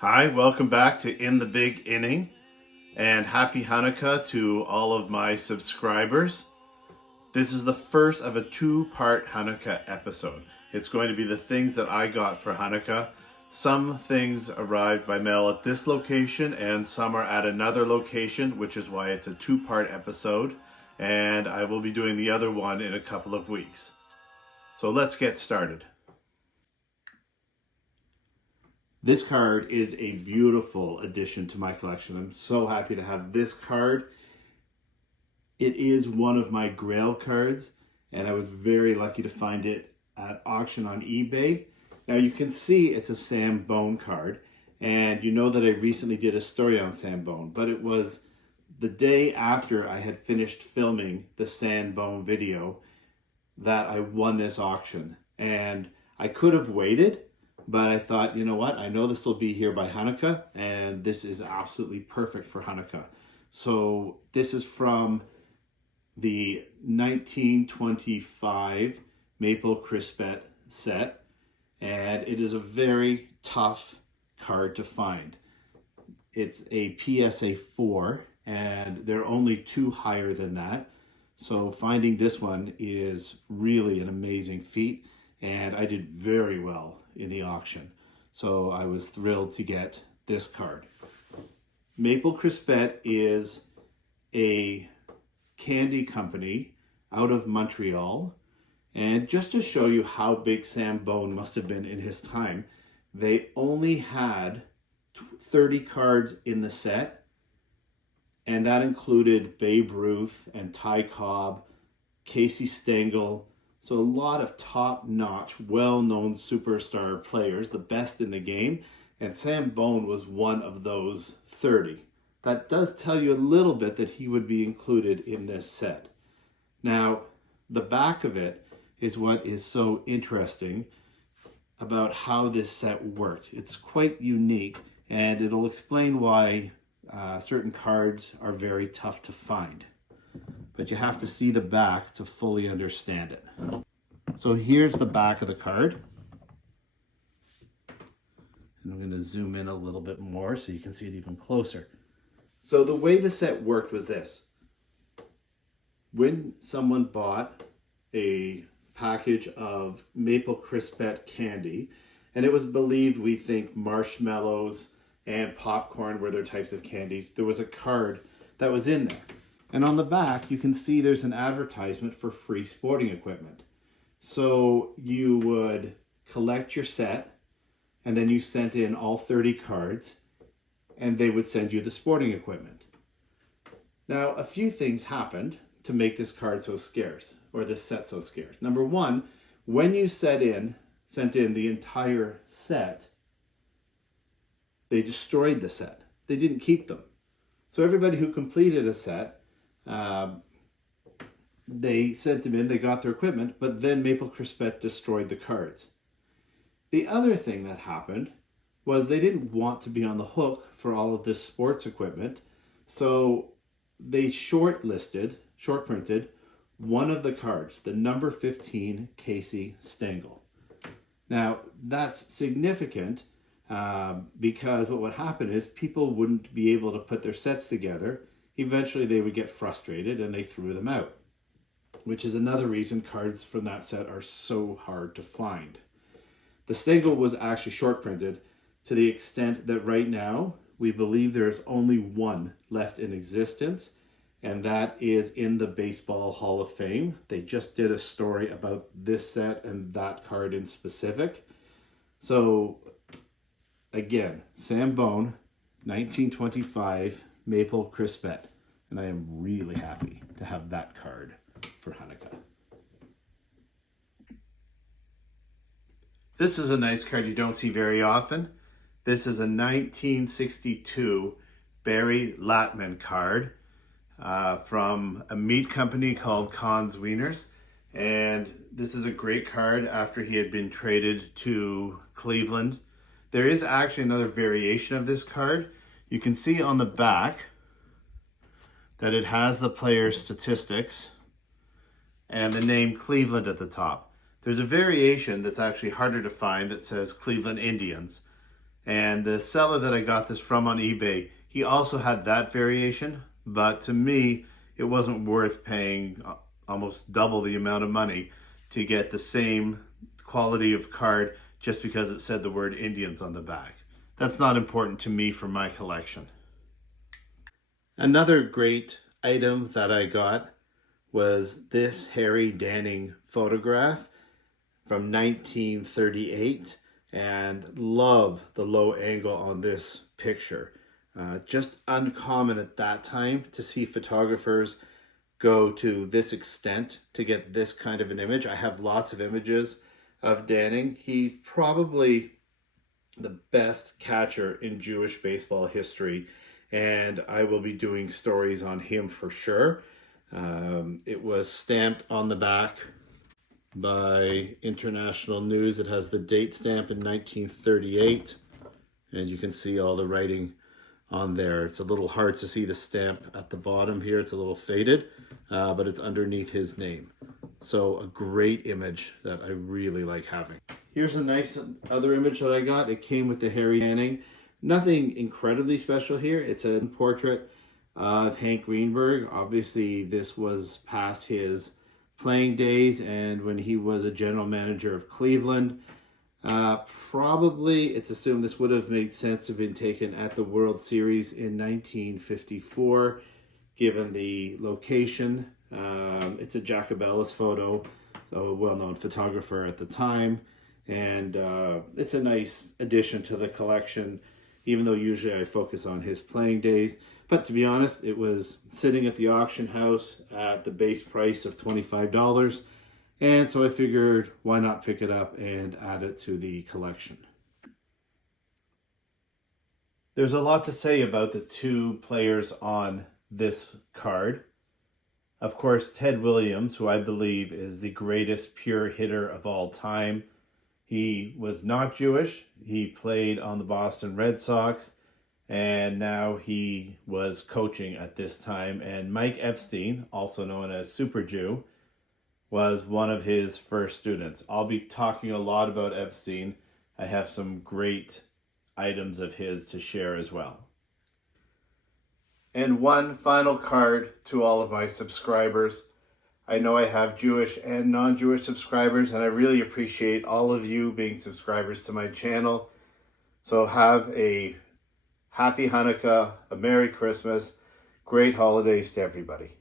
Hi, welcome back to In the Big Inning, and happy Hanukkah to all of my subscribers. This is the first of a two-part Hanukkah episode. It's going to be the things that I got for Hanukkah. Some things arrived by mail at this location, and some are at another location, which is why it's a two-part episode, and I will be doing the other one in a couple of weeks. So let's get started. This card is a beautiful addition to my collection. I'm so happy to have this card. It is one of my Grail cards, and I was very lucky to find it at auction on eBay. Now you can see it's a Sam Bone card, and you know that I recently did a story on Sam Bone, but it was the day after I had finished filming the Sam Bone video that I won this auction. And I could have waited, but I thought, you know what? I know this will be here by Hanukkah, and this is absolutely perfect for Hanukkah. So this is from the 1925 Maple Crispet set, and it is a very tough card to find. It's a PSA 4, and there are only two higher than that. So finding this one is really an amazing feat, and I did very well in the auction. So I was thrilled to get this card. Maple Crispet is a candy company out of Montreal. And just to show you how big Sam Bone must have been in his time, they only had 30 cards in the set. And that included Babe Ruth and Ty Cobb, Casey Stengel. So a lot of top-notch, well-known superstar players, the best in the game. And Sam Bone was one of those 30. That does tell you a little bit that he would be included in this set. Now, the back of it is what is so interesting about how this set worked. It's quite unique, and it'll explain why certain cards are very tough to find. But you have to see the back to fully understand it. So here's the back of the card. And I'm going to zoom in a little bit more so you can see it even closer. So the way the set worked was this. When someone bought a package of Maple Crispet candy, and it was believed, we think, marshmallows and popcorn were their types of candies, there was a card that was in there. And on the back, you can see there's an advertisement for free sporting equipment. So you would collect your set, and then you sent in all 30 cards, and they would send you the sporting equipment. Now, a few things happened to make this card so scarce, or this set so scarce. Number one, when you sent in the entire set, they destroyed the set. They didn't keep them. So everybody who completed a set, they sent them in, they got their equipment, but then Maple Crispet destroyed the cards. The other thing that happened was they didn't want to be on the hook for all of this sports equipment, so they short printed one of the cards, the number 15 Casey Stengel. Now, that's significant because what would happen is people wouldn't be able to put their sets together. Eventually, they would get frustrated and they threw them out, which is another reason cards from that set are so hard to find. The Stengel was actually short printed to the extent that right now we believe there's only one left in existence, and that is in the Baseball Hall of Fame. They just did a story about this set and that card in specific. So again, Sam Bone, 1925 Maple Crispet, and I am really happy to have that card for Hanukkah. This is a nice card you don't see very often. This is a 1962 Barry Latman card from a meat company called Kahn's Wieners. And this is a great card after he had been traded to Cleveland. There is actually another variation of this card. You can see on the back that it has the player's statistics and the name Cleveland at the top. There's a variation that's actually harder to find that says Cleveland Indians. And the seller that I got this from on eBay, he also had that variation, but to me, it wasn't worth paying almost double the amount of money to get the same quality of card just because it said the word Indians on the back. That's not important to me for my collection. Another great item that I got was this Harry Danning photograph from 1938, and love the low angle on this picture. Just uncommon at that time to see photographers go to this extent to get this kind of an image. I have lots of images of Danning. He's probably the best catcher in Jewish baseball history, and I will be doing stories on him for sure. It was stamped on the back by International News. It has the date stamp in 1938, and you can see all the writing on there. It's a little hard to see the stamp at the bottom here. It's a little faded, but it's underneath his name. So a great image that I really like having. Here's a nice other image that I got. It came with the Harry Danning. Nothing incredibly special here. It's a portrait of Hank Greenberg. Obviously, this was past his playing days and when he was a general manager of Cleveland. Probably, it's assumed this would have made sense to have been taken at the World Series in 1954, given the location. It's a Jacobellis photo, so a well-known photographer at the time, and it's a nice addition to the collection, even though usually I focus on his playing days. But to be honest, it was sitting at the auction house at the base price of $25. And so I figured, why not pick it up and add it to the collection? There's a lot to say about the two players on this card. Of course, Ted Williams, who I believe is the greatest pure hitter of all time. He was not Jewish. He played on the Boston Red Sox, and now he was coaching at this time. And Mike Epstein, also known as Super Jew, was one of his first students. I'll be talking a lot about Epstein. I have some great items of his to share as well. And one final card to all of my subscribers. I know I have Jewish and non-Jewish subscribers, and I really appreciate all of you being subscribers to my channel. So have a happy Hanukkah, a Merry Christmas, great holidays to everybody.